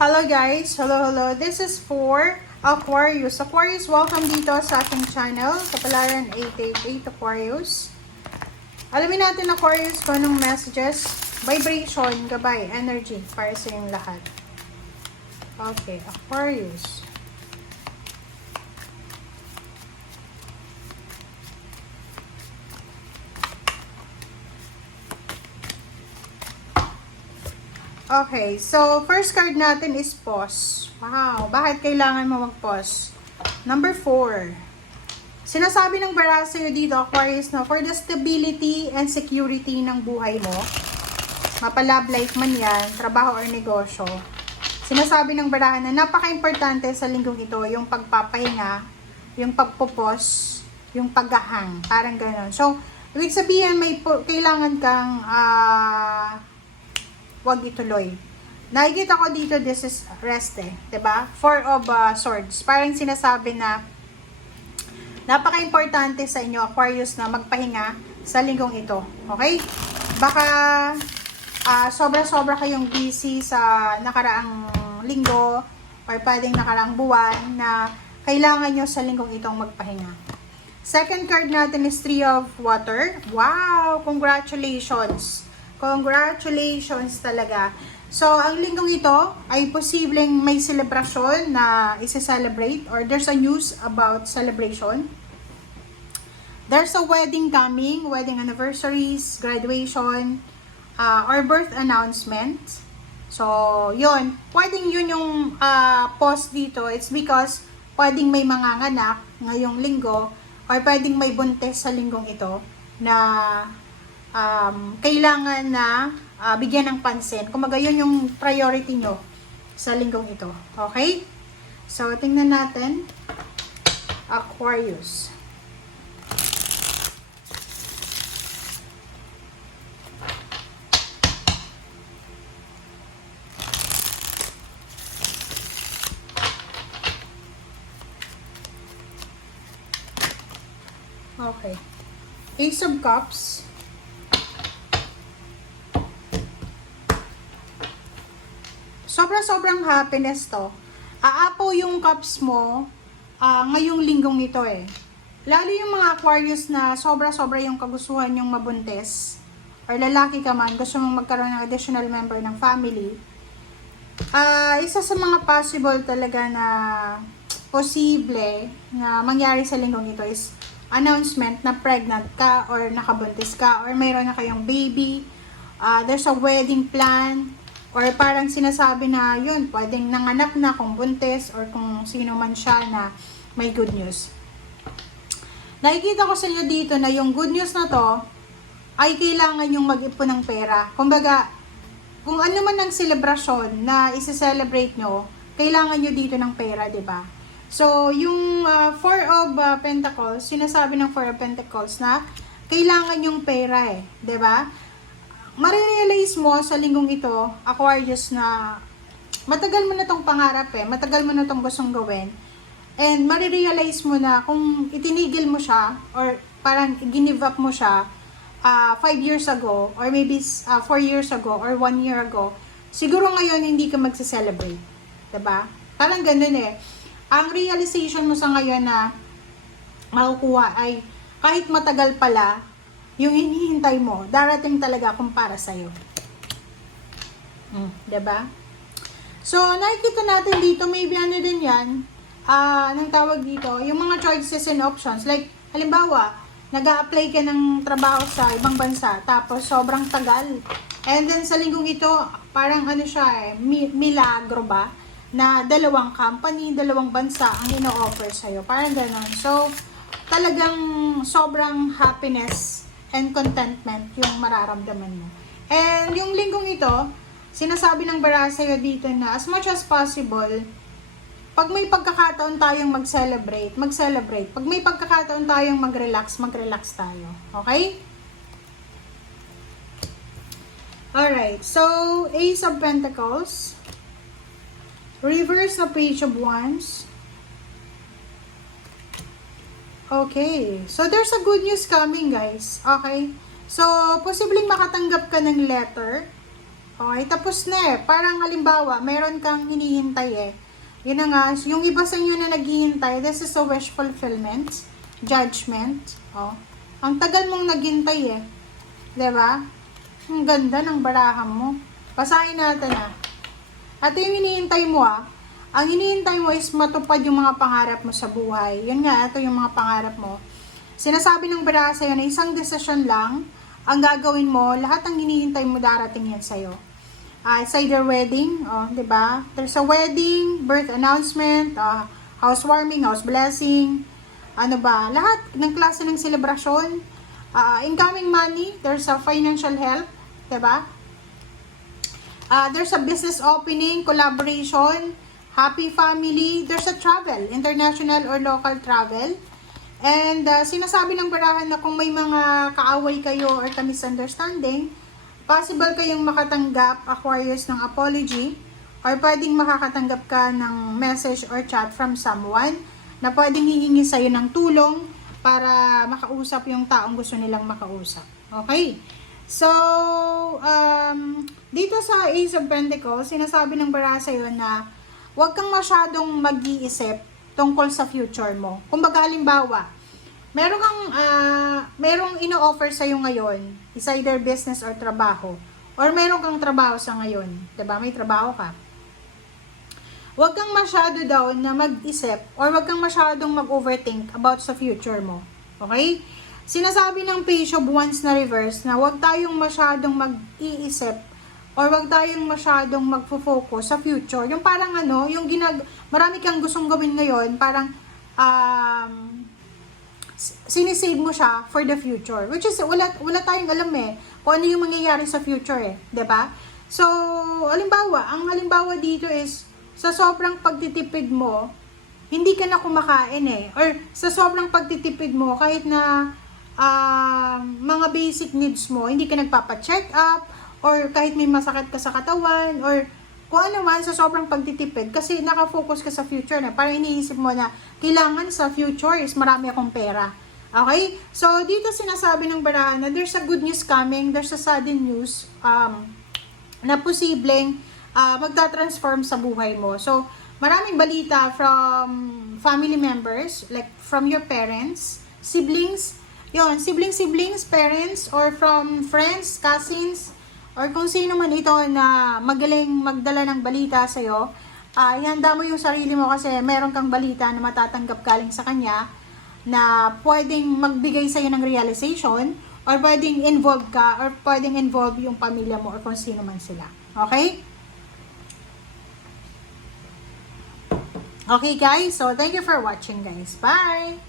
Hello guys! Hello! This is for Aquarius. Aquarius, welcome dito sa ating channel, Kapalaran 888 Aquarius. Alamin natin Aquarius kung anong messages, vibration, gabay, energy para sa inyong lahat. Okay, Aquarius. Okay, so first card natin is pause. Wow, bakit kailangan mo mag-pause? Number 4. Sinasabi ng baraha sa'yo dito, Aquarius, na for the stability and security ng buhay mo, mapa-love life man yan, trabaho or negosyo, sinasabi ng baraha na napaka-importante sa linggong ito, yung pagpapahinga, yung pagpupos, yung paghahang, parang gano'n. So, ibig sabihin, kailangan kang wag ituloy. Nakikita ko dito, this is rest diba? Four of Swords. Parang sinasabi na napaka-importante sa inyo, Aquarius, na magpahinga sa linggong ito. Okay? Baka sobra-sobra kayong busy sa nakaraang linggo or pwedeng nakaraang buwan na kailangan nyo sa linggong itong magpahinga. Second card natin is Three of Water. Wow! Congratulations! Congratulations talaga. So, ang linggong ito ay posibleng may celebration na isa-celebrate or there's a news about celebration. There's a wedding coming, wedding anniversaries, graduation, or birth announcement. So, yun. Pwedeng yun yung post dito. It's because pwedeng may manganganak ngayong linggo or pwedeng may buntis sa linggong ito na kailangan na bigyan ng pansin. Kumaga yun yung priority nyo sa linggong ito. Okay? So, tingnan natin. Aquarius. Okay. Ace of Cups. Sobrang happiness to. Aapaw yung cups mo ngayong linggong ito eh. Lalo yung mga Aquarius na sobra yung kagustuhan yung mabuntis or lalaki ka man, gusto mong magkaroon ng additional member ng family. Isa sa mga possible talaga na posible na mangyari sa linggong ito is announcement na pregnant ka or nakabuntis ka or mayroon na kayong baby. There's a wedding plan. Or parang sinasabi na yun, pwedeng nanganak na kung buntis or kung sino man siya na may good news. Nakikita ko sa inyo dito na yung good news na to ay kailangan yung mag-ipon ng pera. Kumbaga, kung ano man ang selebrasyon na isi-celebrate nyo, kailangan nyo dito ng pera, di ba? So, yung Four of Pentacles, sinasabi ng Four of Pentacles na kailangan yung pera di ba? Marirealize mo sa linggong ito, Aquarius, na matagal mo na tong pangarap matagal mo na tong gustong gawin, and marirealize mo na kung itinigil mo siya, or parang give up mo siya 5 years ago, or maybe 4 years ago, or 1 year ago, siguro ngayon hindi ka magse-celebrate. Diba? Parang ganun Ang realization mo sa ngayon na makukuha ay kahit matagal pala, yung hinihintay mo, darating talaga kung para sa'yo. Diba? So, nakikita natin dito, maybe ano din yan, nang tawag dito, yung mga choices and options. Like, halimbawa, nag-a-apply ka ng trabaho sa ibang bansa, tapos sobrang tagal. And then, sa linggong ito, parang ano siya milagro ba? Na dalawang company, dalawang bansa ang ino-offer sa'yo. Parang gano'n. So, talagang sobrang happiness and contentment yung mararamdaman mo. And yung linggong ito, sinasabi ng baraha sa'yo dito na as much as possible, pag may pagkakataon tayong mag-celebrate. Pag may pagkakataon tayong mag-relax tayo. Okay? Alright, so Ace of Pentacles, reverse na Page of Wands. Okay. So, there's a good news coming, guys. Okay. So, posibleng makatanggap ka ng letter Okay, tapos na eh. Parang halimbawa, meron kang hinihintay eh. Yun na nga, yung iba sa inyo na naghihintay, this is a wish fulfillment, judgment. Oh. Ang tagal mong naghintay eh. 'Di ba? Ang ganda ng barahan mo. Basahin natin ah. At yung hinihintay mo ah, ang hinihintay mo is matupad yung mga pangarap mo sa buhay. Yun nga, ito yung mga pangarap mo. Sinasabi ng baraha sa'yo na isang desisyon lang ang gagawin mo, lahat ng hinihintay mo darating yan sa'yo. It's either wedding, di ba? There's a wedding, birth announcement, housewarming, house blessing, ano ba, lahat ng klase ng selebrasyon, incoming money, there's a financial help, di ba? There's a business opening, collaboration, happy family, there's a travel, international or local travel. And sinasabi ng barahan na kung may mga kaaway kayo or ka-misunderstanding, possible kayong makatanggap, Aquarius, ng apology, or pwedeng makakatanggap ka ng message or chat from someone na pwedeng hihingi sa'yo ng tulong para makausap yung taong gusto nilang makausap. Okay? So, dito sa Ace of Pentacles, sinasabi ng baraha sa'yo na huwag kang masyadong mag-iisip tungkol sa future mo. Kumbaga, halimbawa, merong ino-offer sa'yo ngayon, is either business or trabaho, or meron kang trabaho sa ngayon, diba? May trabaho ka. Huwag kang masyado daw na mag-isip, or huwag kang masyadong mag-overthink about sa future mo. Okay? Sinasabi ng Page of Wands na reverse na huwag tayong masyadong mag-iisip, or huwag tayong masyadong mag-focus sa future. Yung parang ano, yung marami kang gustong gawin ngayon, parang, sinisave mo siya for the future, which is wala tayong alam eh kung ano yung mangyayari sa future eh, 'di ba? So, ang halimbawa dito is sa sobrang pagtitipid mo, hindi ka na kumakain eh, or sa sobrang pagtitipid mo kahit na mga basic needs mo, hindi ka nagpapa-check up, or kahit may masakit ka sa katawan, or kung ano man, sa sobrang pagtitipid, kasi nakafocus ka sa future na, parang iniisip mo na, kailangan sa future is marami akong pera. Okay? So, dito sinasabi ng baraha na there's a good news coming, there's a sudden news, na posibleng magta-transform sa buhay mo. So, maraming balita from family members, like from your parents, siblings, siblings, parents, or from friends, cousins, or kung sino man ito na magaling magdala ng balita sa'yo, ihanda mo yung sarili mo kasi meron kang balita na matatanggap galing sa kanya na pwedeng magbigay sa'yo ng realization, or pwedeng involve ka, or pwedeng involve yung pamilya mo, or kung sino man sila. Okay? Okay guys, so thank you for watching guys. Bye!